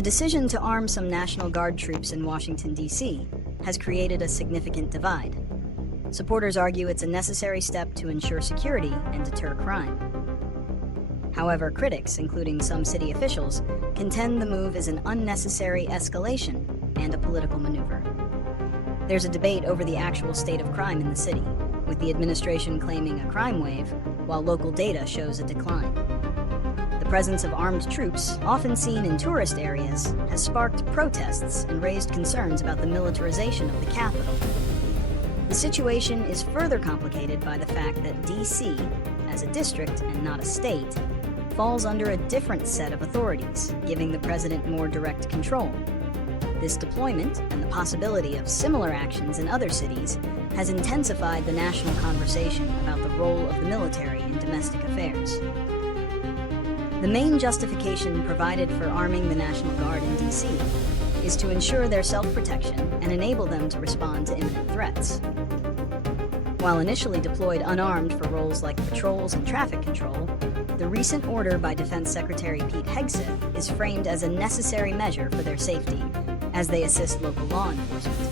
The decision to arm some National Guard troops in Washington, D.C. has created a significant divide. Supporters argue it's a necessary step to ensure security and deter crime. However, critics, including some city officials, contend the move is an unnecessary escalation and a political maneuver. There's a debate over the actual state of crime in the city, with the administration claiming a crime wave, while local data shows a decline. The presence of armed troops, often seen in tourist areas, has sparked protests and raised concerns about the militarization of the capital. The situation is further complicated by the fact that D.C., as a district and not a state, falls under a different set of authorities, giving the president more direct control. This deployment, and the possibility of similar actions in other cities, has intensified the national conversation about the role of the military in domestic affairs. The main justification provided for arming the National Guard in D.C. is to ensure their self-protection and enable them to respond to imminent threats. While initially deployed unarmed for roles like patrols and traffic control, the recent order by Defense Secretary Pete Hegseth is framed as a necessary measure for their safety, as they assist local law enforcement.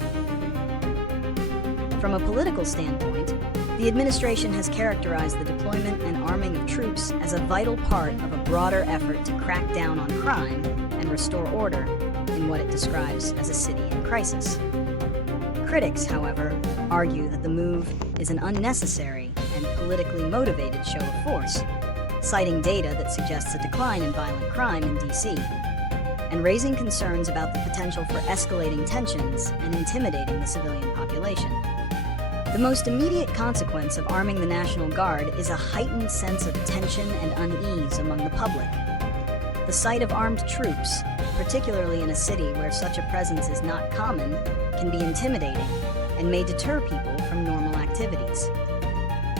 From a political standpoint, the administration has characterized the deployment and arming of troops as a vital part of a broader effort to crack down on crime and restore order in what it describes as a city in crisis. Critics, however, argue that the move is an unnecessary and politically motivated show of force, citing data that suggests a decline in violent crime in D.C., and raising concerns about the potential for escalating tensions and intimidating the civilian population. The most immediate consequence of arming the National Guard is a heightened sense of tension and unease among the public. The sight of armed troops, particularly in a city where such a presence is not common, can be intimidating and may deter people from normal activities.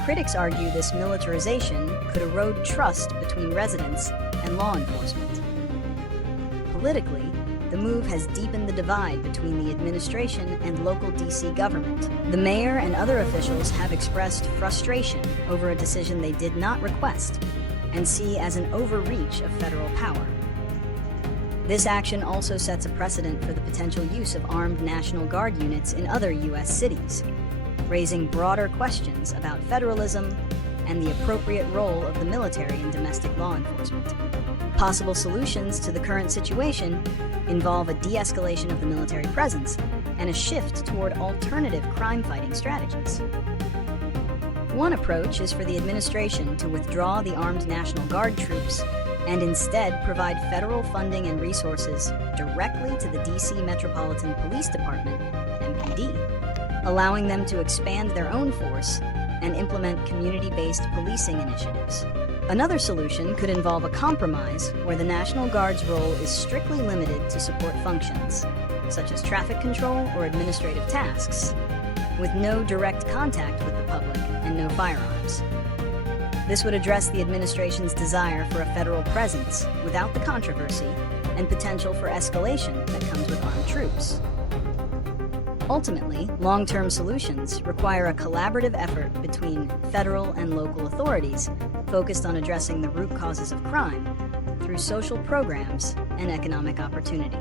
Critics argue this militarization could erode trust between residents and law enforcement. Politically, the move has deepened the divide between the administration and local D.C. government. The mayor and other officials have expressed frustration over a decision they did not request and see as an overreach of federal power. This action also sets a precedent for the potential use of armed National Guard units in other U.S. cities, raising broader questions about federalism and the appropriate role of the military in domestic law enforcement. Possible solutions to the current situation involve a de-escalation of the military presence and a shift toward alternative crime-fighting strategies. One approach is for the administration to withdraw the armed National Guard troops and instead provide federal funding and resources directly to the D.C. Metropolitan Police Department, MPD, allowing them to expand their own force and implement community-based policing initiatives. Another solution could involve a compromise where the National Guard's role is strictly limited to support functions, such as traffic control or administrative tasks, with no direct contact with the public and no firearms. This would address the administration's desire for a federal presence without the controversy and potential for escalation that comes with armed troops. Ultimately, long-term solutions require a collaborative effort between federal and local authorities focused on addressing the root causes of crime through social programs and economic opportunity.